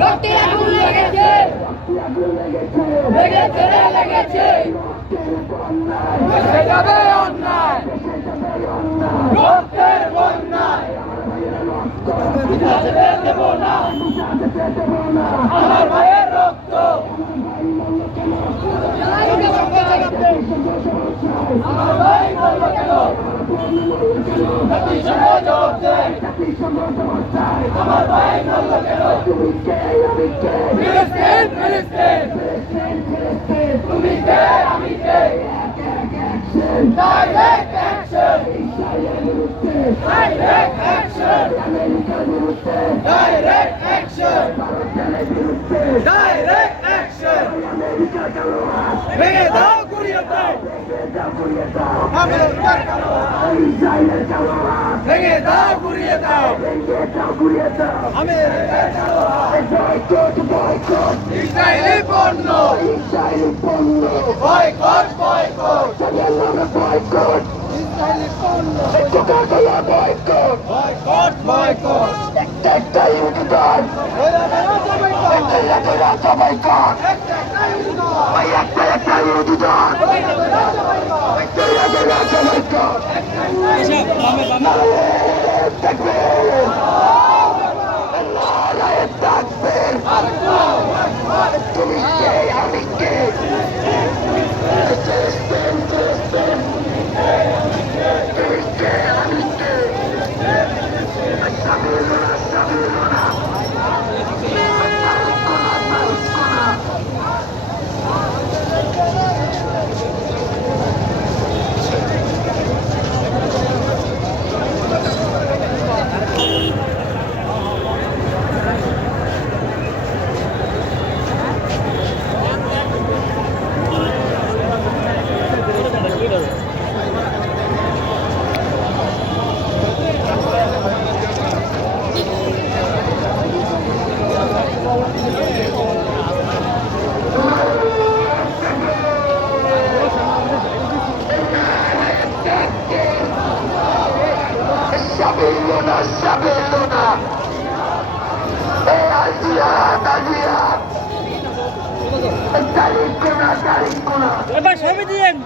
রক্তে আগুন লেগেছে লেগেছে লেগেছে আমার ভাইয়ের রক্ত আমার ভাই বলব কেন জাতিসংঘ জবাব দেয় আমার ভাই বলব কেন ফিলিস্তিন ফিলিস্তিন তুমি কে আমি কে direct action direct action direct action direct action ভেঙে দাও গুড়িয়ে দাও আমেরিকার কালোয়ার। ভেঙে দাও গুড়িয়ে দাও আমেরিকার কালোয়ার। ইসরায়েলি পণ্য ইসরায়েলি পণ্য বয়কট বয়কট একটা ইউনিটন সাবেলোনা সাবেলোনা এ আজিয়া আজিয়া তারিখ কোনা এবার সবই দিয়েন।